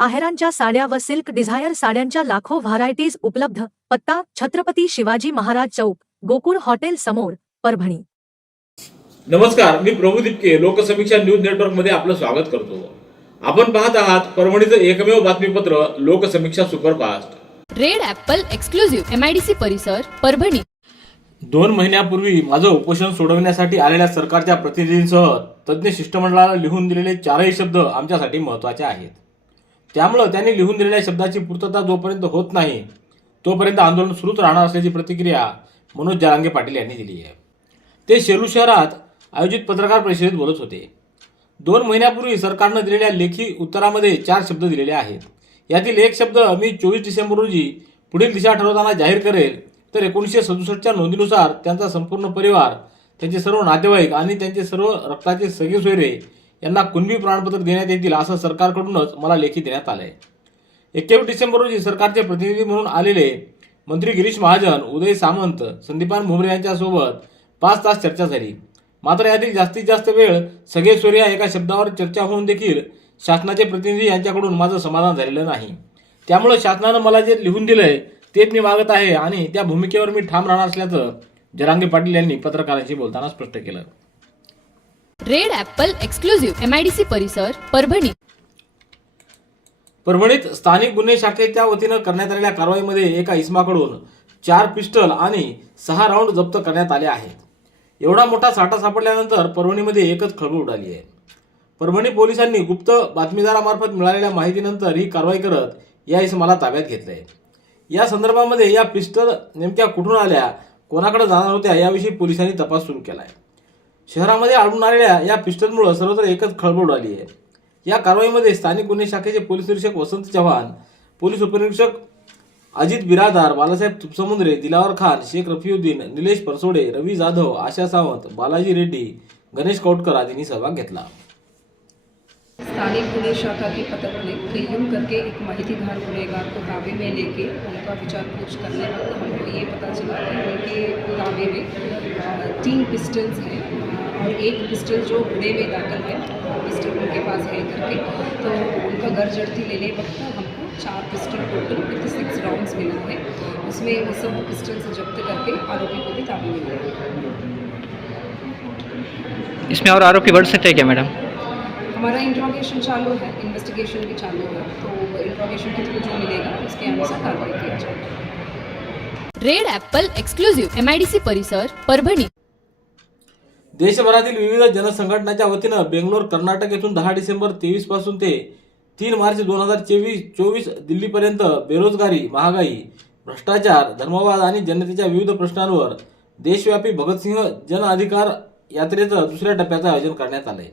आहेरांच्या साड्या व silk Dzire साड्यांच्या लाखो व्हरायटीज उपलब्ध. पत्ता छत्रपती शिवाजी महाराज चौक गोकुळ हॉटेल समोर परभणी. नमस्कार मी प्रभू दिपके लोकसमीक्षा न्यूज नेटवर्कमध्ये आपलं स्वागत करतो. आपण पाहत आहात परभणीचं एकमेव बातमीपत्र Loksamiksha superfast. Red apple exclusive MIDC परिसर परभणी. दोन महिन्यापूर्वी माझं उपोषण सोडवण्यासाठी आलेल्या सरकारच्या प्रतिनिधींसह तज्ज्ञ शिष्टमंडळाला लिहून दिलेले चारही शब्द आमच्यासाठी महत्त्वाचे आहेत. त्यामुळं त्यांनी लिहून दिलेल्या शब्दाची पूर्तता जोपर्यंत होत नाही तोपर्यंत आंदोलन सुरूच राहणार असल्याची प्रतिक्रिया मनोज जरांगे पाटील यांनी दिली आहे. ते शेलू शहरात आयोजित पत्रकार परिषदेत बोलत होते. दोन महिन्यापूर्वी सरकारनं दिलेल्या लेखी उत्तरामध्ये चार शब्द दिलेले आहेत. यातील एक शब्द मी चोवीस डिसेंबर रोजी पुढील दिशा ठरवताना जाहीर करेल तर एकोणीसशे सदुसष्टच्या नोंदीनुसार त्यांचा संपूर्ण परिवार त्यांचे सर्व नातेवाईक आणि त्यांचे सर्व रक्ताचे सगळे सोयरे यांना कुणबी प्रमाणपत्र देण्यात येतील असं सरकारकडूनच मला लेखी देण्यात आलंय. एक्केवीस डिसेंबर रोजी सरकारचे प्रतिनिधी म्हणून आलेले मंत्री गिरीश महाजन उदय सामंत संदीपान भुमरे यांच्यासोबत पाच तास चर्चा झाली. मात्र यातील जास्तीत जास्त वेळ सगळे सूर्या एका शब्दावर चर्चा होऊन देखील शासनाचे प्रतिनिधी यांच्याकडून माझं समाधान झालेलं नाही. त्यामुळे शासनानं मला जे लिहून दिलंय तेच मी मागत आहे आणि त्या भूमिकेवर मी ठाम राहणार असल्याचं जरांगे पाटील यांनी पत्रकारांशी बोलताना स्पष्ट केलं. रेड ऍपल एक्सक्लुझिव्ह एमआयडीसी परिसर परभणी. परभणीत स्थानिक गुन्हे शाखेच्या वतीनं करण्यात आलेल्या कारवाईमध्ये एका इसमाकडून चार पिस्टल आणि सहा राऊंड जप्त करण्यात आले आहेत. एवढा मोठा साठा सापडल्यानंतर परभणीमध्ये एकच खळबळ उडाली आहे. परभणी पोलिसांनी गुप्त बातमीदारामार्फत मिळालेल्या माहितीनंतर ही कारवाई करत या इसमाला ताब्यात घेतलंय. या संदर्भामध्ये या पिस्टल नेमक्या कुठून आल्या कोणाकडे जाणार होत्या याविषयी पोलिसांनी तपास सुरू केला आहे शहरामध्ये आढळून आलेल्या या पिस्टलमुळे सर्वत्र एकच खळबळ उडाली आहे. या कारवाईमध्ये स्थानिक गुन्हे शाखेचे पोलीस निरीक्षक वसंत चव्हाण पोलीस उपनिरीक्षक अजित बिरादार बालासाहेब तुपसमुद्रे दिलावर खान शेख रफियुद्दीन निलेश परसोडे रवी जाधव आशा सावंत बालाजी रेड्डी गणेश कौटकर आदींनी सहभाग घेतला. स्थानीय गुन्हे शाखा के पथक ने क्रियुम करके एक माहितीधार गुनहगार को दावे में लेके उनका विचार पूछ करने वक्त हमको ये पता चला कि उनके दावे में तीन पिस्टल्स हैं। और एक पिस्टल जो गुड़े में दाखिल है पिस्टल उनके पास है करके तो उनका घर जड़ती लेने वक्त हमको चार pistol total with six rounds मिला है। उसमें वो सब पिस्टल से जब्त करके आरोपी को भी ताबे में लिया इसमें और आरोपी बढ़ सकते हैं क्या मैडम? हमारा इंट्रोगेशन चालू है इन्वेस्टिगेशन भी चालू है तो इंट्रोगेशन के थ्रू जो मिलेगा उसके अनुसार कार्रवाई की जाएगी। रेड ॲपल एक्सक्लुझिव्ह एमआयडीसी परिसर परभणी। देशभरातील विविध जनसंघटनाच्या वतीनं बेंगलोर कर्नाटक येथून दहा डिसेंबर तेवीसपासून ते तीन मार्च दोन हजार चोवीस चोवीस दिल्लीपर्यंत बेरोजगारी महागाई भ्रष्टाचार धर्मवाद आणि जनतेच्या विविध प्रश्नांवर देशव्यापी भगतसिंह जन अधिकार यात्रेचं दुसऱ्या टप्प्याचं आयोजन करण्यात आलंय.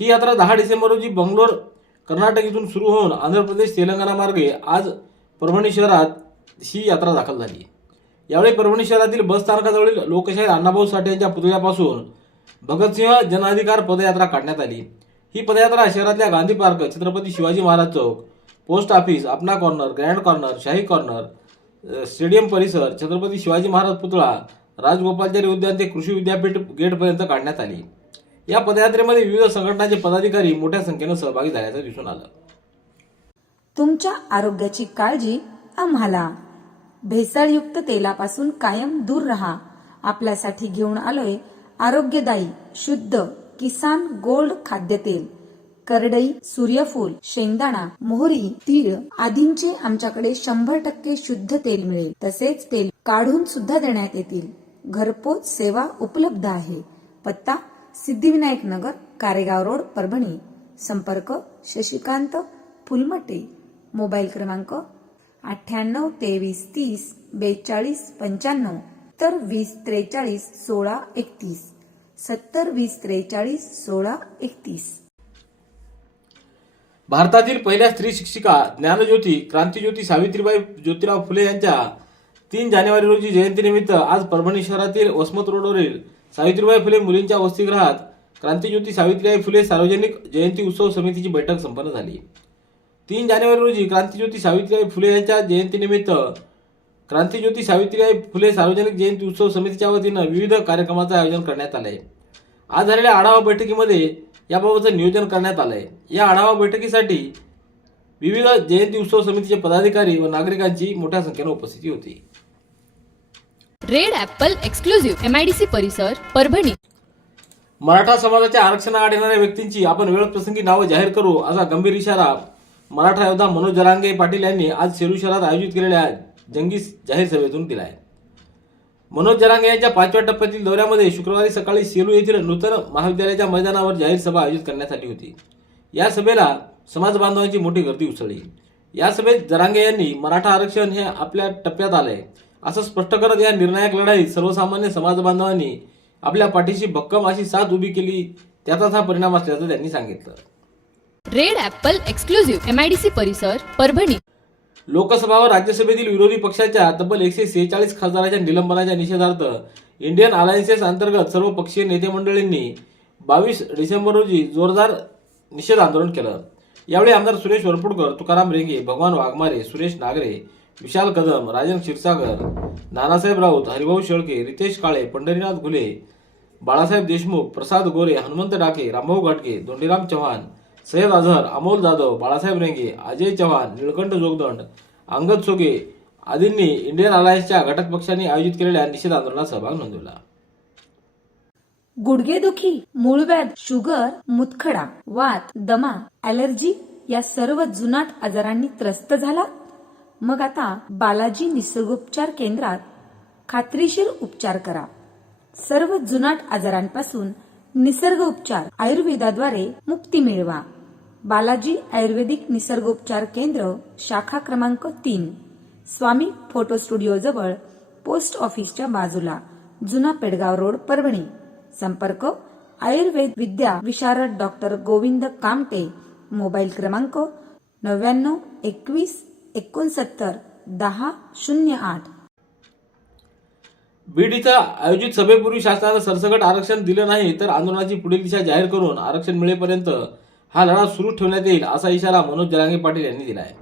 ही यात्रा दहा डिसेंबर रोजी बंगलोर कर्नाटक इथून सुरू होऊन आंध्र प्रदेश तेलंगणा मार्गे आज परभणी शहरात ही यात्रा दाखल झाली. यावेळी परभणी शहरातील बस स्थानकाजवळील लोकशाहीर अण्णाभाऊ साठे यांच्या पुतळ्यापासून भगतसिंह जनअधिकार पदयात्रा काढण्यात आली. ही पदयात्रा शहरातल्या गांधी पार्क छत्रपती शिवाजी महाराज चौक post office Apna corner grand corner Shahi corner stadium परिसर छत्रपती शिवाजी महाराज पुतळा राजगोपालचारी उद्यान ते कृषी विद्यापीठ गेटपर्यंत काढण्यात आली. या पदयात्रेमध्ये विविध संघटनांचे पदाधिकारी मोठ्या संख्येनं सहभागी झाल्याचं दिसून आलं. तुमच्या आरोग्याची काळजी आम्हाला. भेसळयुक्त तेलापासून कायम दूर रहा. आपल्यासाठी घेऊन आलोय आरोग्यदायी शुद्ध किसान गोल्ड खाद्यतेल करडई सूर्यफूल शेंगदाणा मोहरी तीळ आदींचे आमच्याकडे शंभर टक्के शुद्ध तेल मिळेल. तसेच तेल काढून सुद्धा देण्यात येतील. घरपोच सेवा उपलब्ध आहे. पत्ता सिद्धिविनायक नगर कारेगाव रोड परभणी. संपर्क शशिकांत फुलमटे. मोबाईल क्रमांक अठ्ठ्याण्णव तेवीस तीस बेचाळीस पंच्याण्णव. सत्तर वीस त्रेचाळीस सोळा एकतीस. सत्तर वीस त्रेचाळीस सोळा एकतीस. भारतातील पहिल्या स्त्री शिक्षिका ज्ञानज्योती क्रांतीज्योती सावित्रीबाई ज्योतिराव फुले यांच्या तीन जानेवारी रोजी जयंतीनिमित्त आज परभणी शहरातील वसमत रोडवरील सावित्रीबाई फुले मुलींच्या वसतिगृहात क्रांतीज्योती सावित्रीबाई फुले सार्वजनिक जयंती उत्सव समितीची बैठक संपन्न झाली. तीन जानेवारी रोजी क्रांतीज्योती सावित्रीबाई फुले यांच्या जयंतीनिमित्त क्रांतीज्योती सावित्रीबाई फुले सार्वजनिक जयंती उत्सव समितीच्या वतीनं विविध कार्यक्रमाचं आयोजन करण्यात आलंय. आज झालेल्या आढावा बैठकीमध्ये याबाबतचं नियोजन करण्यात आलंय. या आढावा बैठकीसाठी विविध जयंती उत्सव समितीचे पदाधिकारी व नागरिकांची मोठ्या संख्येने उपस्थिती होती. रेड ॲपल एक्सक्लुझिव्ह एमआयडीसी परिसर परभणी. मराठा समाजाच्या आरक्षणाआड येणाऱ्या व्यक्तींची आपण वेळप्रसंगी नावं जाहीर करू असा गंभीर इशारा मराठा योद्धा मनोज जरांगे पाटील यांनी आज सेलू शहरात आयोजित केलेल्या जंगी जाहीर सभेतून दिला आहे मनोज जरांगे यांच्या पाचव्या टप्प्यातील दौऱ्यामध्ये शुक्रवारी सकाळी सेलू येथील नूतन महाविद्यालयाच्या मैदानावर जाहीर सभा आयोजित करण्यात आली होती. या सभेला समाज बांधवांची मोठी गर्दी उसळली. या सभेत जरांगे यांनी मराठा आरक्षण हे आपल्या टप्प्यात आलंय असं स्पष्ट करत या निर्णायक लढाईत सर्वसामान्य समाज बांधवांनी आपल्या पाठीशी भक्कम अशी साथ उभी केली त्याचाच हा परिणाम असल्याचं त्यांनी सांगितलं. रेड ऍपल एक्सक्लुझिव्ह एमआयडीसी परिसर परभणी. लोकसभा व राज्यसभेतील विरोधी पक्षाच्या तब्बल एकशे सेहेचाळीस खासदारांच्या निलंबनाच्या निषेधार्थ इंडियन अलायन्सेस अंतर्गत सर्व पक्षीय नेते मंडळींनी बावीस डिसेंबर रोजी जोरदार निषेध आंदोलन केलं. यावेळी आमदार सुरेश वरपुडकर तुकाराम रेंगे भगवान वाघमारे सुरेश नागरे विशाल कदम राजन क्षीरसागर नानासाहेब राऊत हरिभाऊ शेळके रितेश काळे पंढरीनाथ घुले बाळासाहेब देशमुख प्रसाद गोरे हनुमंत डाके रामभाऊ घाटगे दोंडीराम चव्हाण सय्यद अझहर अमोल जाधव बाळासाहेब रेंगे अजय चव्हाण निळकंठ जोगदंड अंगद सोगे आदींनी इंडियन अलायन्सच्या घटक पक्षांनी आयोजित केलेल्या निषेध आंदोलनात सहभाग नोंदवला. गुडघेदुखी मूळव्याध शुगर मुतखडा वात दमा ॲलर्जी या सर्व जुनाट आजारांनी त्रस्त झाला. मग आता बालाजी निसर्गोपचार केंद्रात खात्रीशीर उपचार करा. सर्व जुनाट आजारांपासून निसर्ग उपचार आयुर्वेदाद्वारे मुक्ती मिळवा. बालाजी आयुर्वेदिक निसर्गोपचार केंद्र शाखा क्रमांक तीन. स्वामी फोटो स्टुडिओ जवळ पोस्ट ऑफिसच्या बाजूला जुना पेडगाव रोड परभणी. संपर्क आयुर्वेद विद्या विशारद डॉक्टर गोविंद कामटे. मोबाईल क्रमांक नव्याण्णव एकवीस एकोणसत्तर दहा शून्य आठ. बीड इथं आयोजित सभेपूर्वी शासनाला सरसकट आरक्षण दिलं नाही तर आंदोलनाची पुढील दिशा जाहीर करून आरक्षण मिळेपर्यंत हा लढा सुरू ठेवण्यात येईल असा इशारा मनोज जरांगे पाटील यांनी दिला आहे.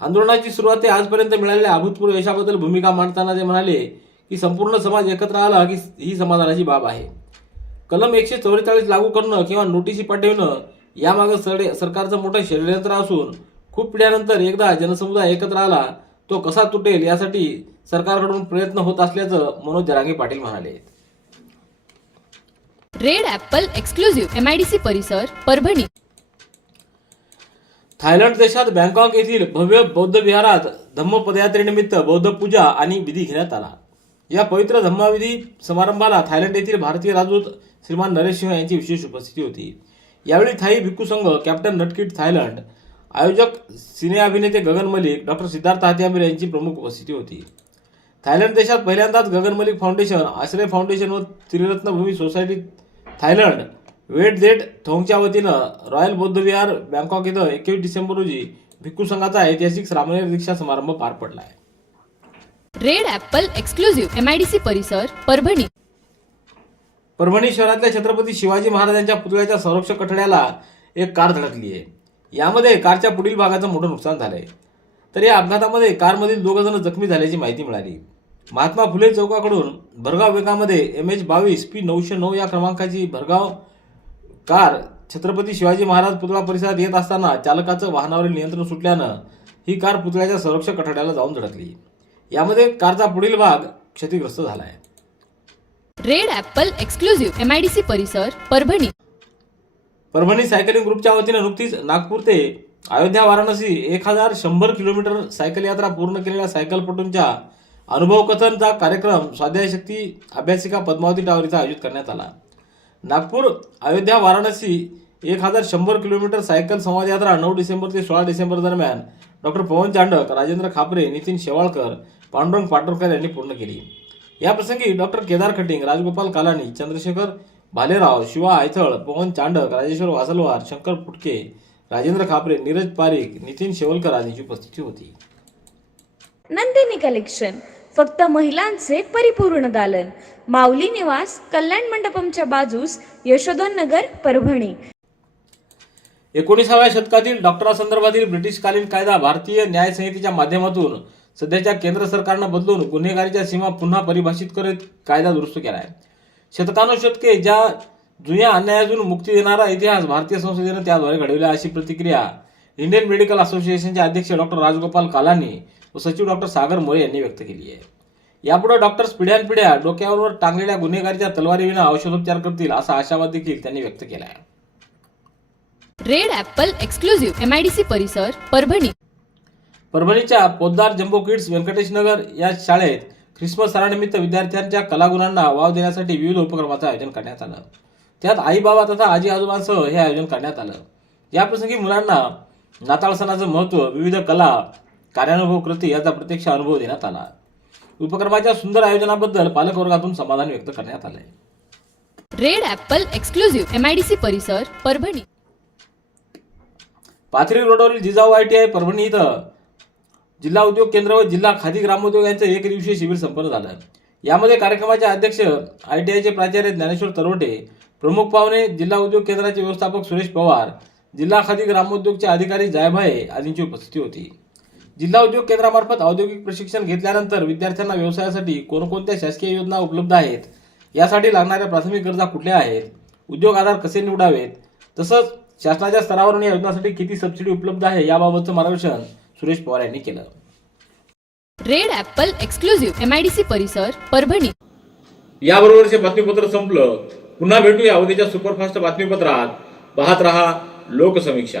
आंदोलनाची सुरुवात ते आजपर्यंत मिळालेल्या अभूतपूर्व यशाबद्दल भूमिका मांडताना ते म्हणाले की संपूर्ण समाज एकत्र आला की ही समाधानाची बाब आहे. कलम एकशे चौवेचाळीस लागू करणं किंवा नोटीसी पाठवणं यामागं सडे सरकारचं मोठं षडयंत्र असून खूप पिढ्यानंतर एकदा जनसमुदाय एकत्र आला तो कसा तुटेल यासाठी सरकारकडून प्रयत्न होत असल्याचं मनोज जरांगे पाटील म्हणाले. रेड ऍपल एक्सक्लुझिव्ह एमआयडीसी परिसर परभणी. थायलंड देशात बँकॉक येथील भव्य बौद्ध विहारात धम्म पदयात्रेनिमित्त बौद्ध पूजा आणि विधी घेण्यात आला. या पवित्र धम्मविधी समारंभाला थायलंड येथील भारतीय राजदूत श्रीमान नरेश सिंह यांची विशेष उपस्थिती होती. यावेळी थाई भिक्खू संघ कॅप्टन नटकिट थायलंड आयोजक सिने अभिनेते गगन मलिक डॉक्टर सिद्धार्थ हातियामीर यांची प्रमुख उपस्थिती होती. थायलंड देशात पहिल्यांदाच गगन मलिक फाउंडेशन आश्रय फाउंडेशन व Triratnabhumi society Thailand Wat That थोंगच्या वतीनं रॉयल बौद्ध विहार बँकॉक इथं एकवीस डिसेंबर रोजी भिक्खू संघाचा ऐतिहासिक श्रामणेर दीक्षा समारंभ पार पडला आहे. रेड ॲपल एक्सक्लुझिव्ह एमआयडीसी परिसर परभणी. परभणी शहरातल्या छत्रपती शिवाजी महाराजांच्या पुतळ्याच्या संरक्षक कठड्याला एक कार धडकली आहे. यामध्ये कारच्या पुढील भागाचं मोठं नुकसान झालंय. तर या अपघातामध्ये कारमधील दोघ जण जखमी झाल्याची माहिती मिळाली. महात्मा फुले चौकाकडून भरगाव वेगामध्ये एम एच बावीस पी नऊशे नऊ या क्रमांकाची भरगाव कार छत्रपती शिवाजी महाराज पुतळा परिसरात येत असताना चालकाचं वाहनावरील नियंत्रण सुटल्यानं ही कार पुतळ्याच्या संरक्षक कठड्याला जाऊन धडकली. यामध्ये कारचा पुढील भाग क्षतिग्रस्त झाला आहे रेड ॲपल एक्सक्लुझिव्ह एमआयडीसी परिसर परभणी. परभणी सायकलिंग ग्रुपच्या वतीनं नुकतीच नागपूर ते अयोध्या वाराणसी एक हजार शंभर किलोमीटर सायकल यात्रा पूर्ण केलेल्या सायकलपटूंच्या अनुभव कथनचा कार्यक्रम स्वाध्याय शक्ती अभ्यासिका पद्मावती टावर इथं आयोजित करण्यात आला. नागपूर अयोध्या वाराणसी एक हजार शंभर किलोमीटर सायकल संवाद यात्रा नऊ डिसेंबर ते सोळा डिसेंबर दरम्यान. डॉक्टर पवन चांडक राजेंद्र खापरे नितीन शेवाळकर पांडुरंग पाटोरकर यांनी पूर्ण केली. याप्रसंगी डॉक्टर केदार खटिंग राजगोपाल कालानी चंद्रशेखर भालेराव शिवा आयथळ पवन चांडक राजेश्वर वासलवार शंकर फुटके राजेंद्र खापरे नीरज पारिक नितीन शेवलकर आदींची उपस्थिती होती. नंदिनी कलेक्शन. फक्त महिलांचे परिपूर्ण दालन. माऊली निवास कल्याण मंडपमच्या बाजूस यशोधन नगर परभणी. एकोणीसाव्या शतकातील डॉक्टरांसंदर्भातील ब्रिटिशकालीन कायदा भारतीय न्याय संहितेच्या माध्यमातून सध्याच्या केंद्र सरकारनं बदलून गुन्हेगारीच्या सीमा पुन्हा परिभाषित करत कायदा दुरुस्त केला आहे शतकानुशतके ज्या जुन्या अन्यायातून मुक्ती देणारा इतिहास भारतीय संसदेनं त्याद्वारे घडविला अशी प्रतिक्रिया इंडियन मेडिकल असोसिएशनचे अध्यक्ष डॉक्टर राजगोपाल कालानी व सचिव डॉक्टर सागर मोरे यांनी व्यक्त केली आहे. यापुढे डॉक्टर्स पिढ्यानपिढ्या डोक्यावर टांगलेल्या गुन्हेगारीच्या तलवारीविना औषधोपचार करतील असा आशावाद देखील त्यांनी व्यक्त केला आहे red apple exclusive M I D C परिसर परभणी. परभणीच्या पोद्दार जम्बो किड्स व्यंकटेश नगर या शाळेत ख्रिसमस सणानिमित्त विद्यार्थ्यांच्या कलागुणांना वाव देण्यासाठी विविध उपक्रमाचं आयोजन करण्यात आलं. त्यात आई बाबा तथा आजी आजोबांसह हे आयोजन करण्यात आलं. याप्रसंगी मुलांना नाताळ सणाचं महत्त्व विविध कला कार्यानुभव कृती याचा प्रत्यक्ष अनुभव देण्यात आला. उपक्रमाच्या सुंदर आयोजनाबद्दल पालकवर्गातून समाधान व्यक्त करण्यात आलंय. Red apple exclusive M I D C परिसर परभणी. पाथरी रोडवरील Jijau I T I Parbhani इथं जिल्हा उद्योग केंद्र व जिल्हा खादी ग्रामोद्योग यांचं एक दिवसीय शिबिर संपन्न झालं. यामध्ये कार्यक्रमाचे अध्यक्ष आय टी आयचे प्राचार्य ज्ञानेश्वर तरवटे प्रमुख पाहुणे जिल्हा उद्योग केंद्राचे व्यवस्थापक सुरेश पवार जिल्हा खादी ग्रामोद्योगचे अधिकारी जायभाये आदींची उपस्थिती होती. जिल्हा उद्योग केंद्रामार्फत औद्योगिक प्रशिक्षण घेतल्यानंतर विद्यार्थ्यांना व्यवसायासाठी कोणकोणत्या शासकीय योजना उपलब्ध आहेत यासाठी लागणाऱ्या प्राथमिक गरजा कुठल्या आहेत उद्योग आधार कसे निवडावेत तसंच शासनाच्या स्तरावरून या योजनासाठी किती सबसिडी उपलब्ध आहे याबाबतचं मार्गदर्शन सुरेश पवार यांनी केलं. Red apple exclusive M I D C परिसर परभणी. याबरोबरचे बातमीपत्र संपलं. पुन्हा भेटूया उद्याच्या सुपरफास्ट बातमीपत्रात. पाहत रहा लोकसमीक्षा.